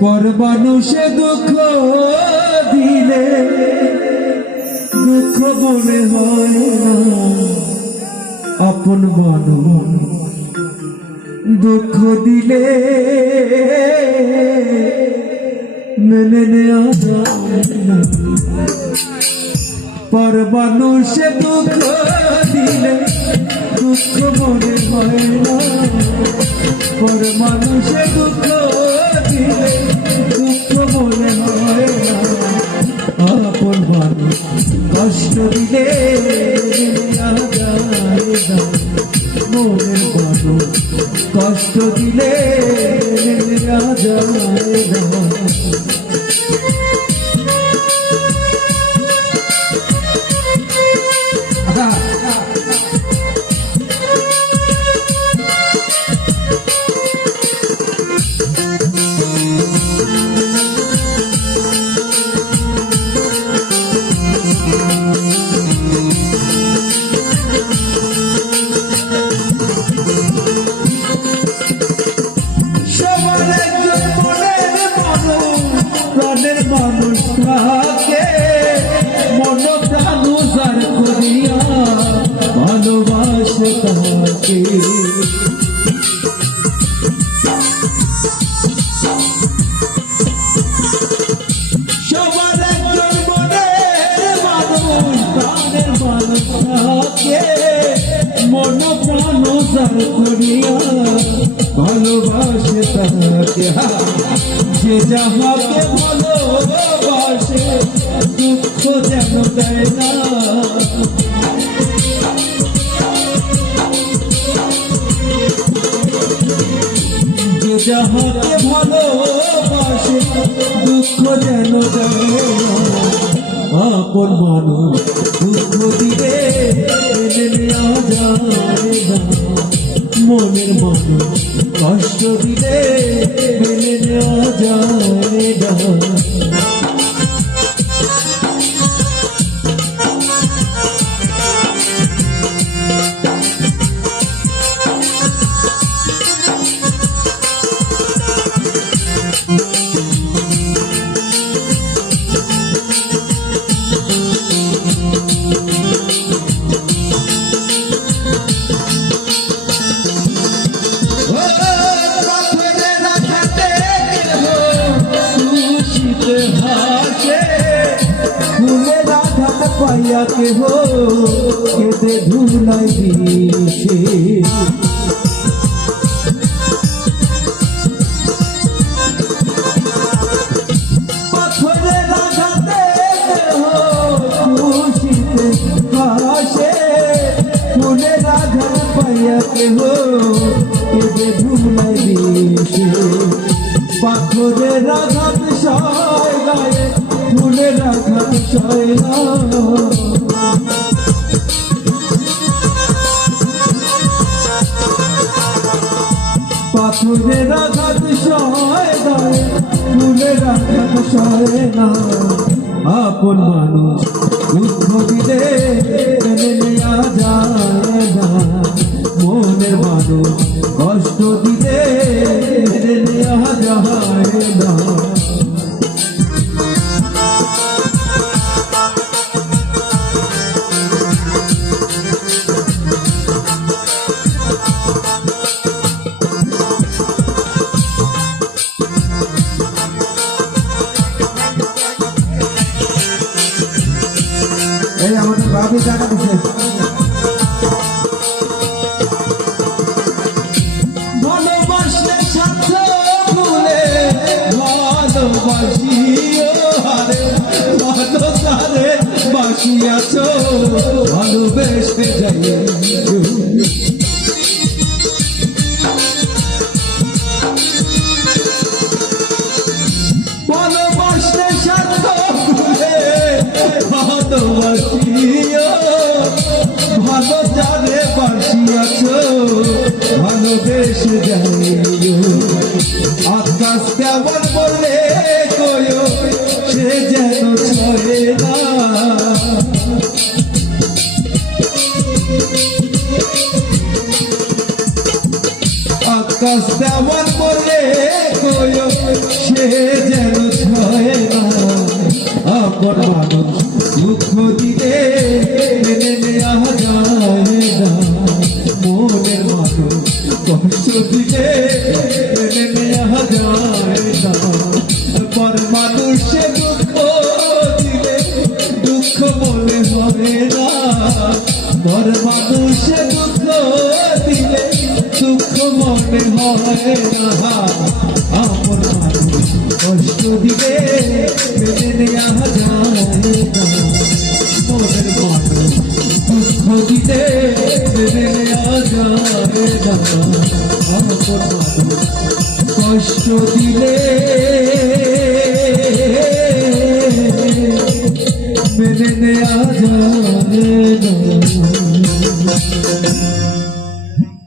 পর মানুষে দুঃখ দিলে দুঃখ মনে হয় না, আপন মানুষ দুঃখ দিলে মেনে নেওয়া যায় না। পর মানুষে দুঃখ দিলে দুঃখ মনে হয় না, পর মানুষে দুঃখ দিলে দুঃখ মনে হয় না, আপন মানুষ কষ্ট দিলে মনের মানুষ কষ্ট দিলে যায় না। মানুষ থাকে মন প্রাণ উজাড় করিয়া ভালোবাসে তাকে, সবার একজন মনের মানুষ প্রাণের মানুষ থাকে মন প্রাণ উজাড় করিয়া ভালোবাসে তাকে। যে যাহাকে ভালোবাসে দুঃখ যেন দেয় না, যে যাহাকে ভালোবাসে দুঃখ যেন দেয় না, আপন মানুষ দুঃখ দিলে মেনে নেওয়া যায় না, মনের মানুষ কষ্ট দিলে মেনে নেওয়া যায় না। পাইয়া কেহ কেঁদে ধুলাই দিছে, পাথরের আঘাতে খুশিতে হাসে, ফুলের আঘাত পাইয়া কেহ কেঁদে ধুলাই দিছে, পাথরের আঘাত সয় গায়ে ফুলের আঘাত সয় না, পাথরের আঘাত সয় গায়ে ফুলের আঘাত সয় না, আপন মানুষ দুঃখ দিলে মেনে নেওয়া যায় না, মনের মানুষ কষ্ট দিলে মেনে নেওয়া যায় না। এই আমাদের বাবু জায়গা দিচ্ছে, ভালোবাসলে স্বার্থ ভুলে ভালোবাসিও হারে, ভালো তারে বাসিয়াছ ভালোবেসতে যাই, ভালোবাসলে স্বার্থ ভুলে ভালোবাসিও ভালো জানে বাসিয়াছ ভালোবেসে যাইও, আকাশ কেমন বললে কয়ো সে যেন ছয় না, আকাশ তেমন করলে কইও সে যেন ছয় না আপন মানুষ দুঃখ দিলে মেনে নেওয়া যায় না মনের মানুষ কষ্ট দিলে মেনে নেওয়া যায় না পর মানুষে দুঃখ দিলে দুঃখ মনে হয় না পর মানুষে দুঃখ দিলে দুঃখ মনে হয় না আপন মানুষ কষ্ট দিলে মেনে নেওয়া যায় না মনের মানুষ দুঃখ দিলে মেনে নেওয়া যায় না আপন মানুষ কষ্ট দিলে মেনে নেওয়া যায় না।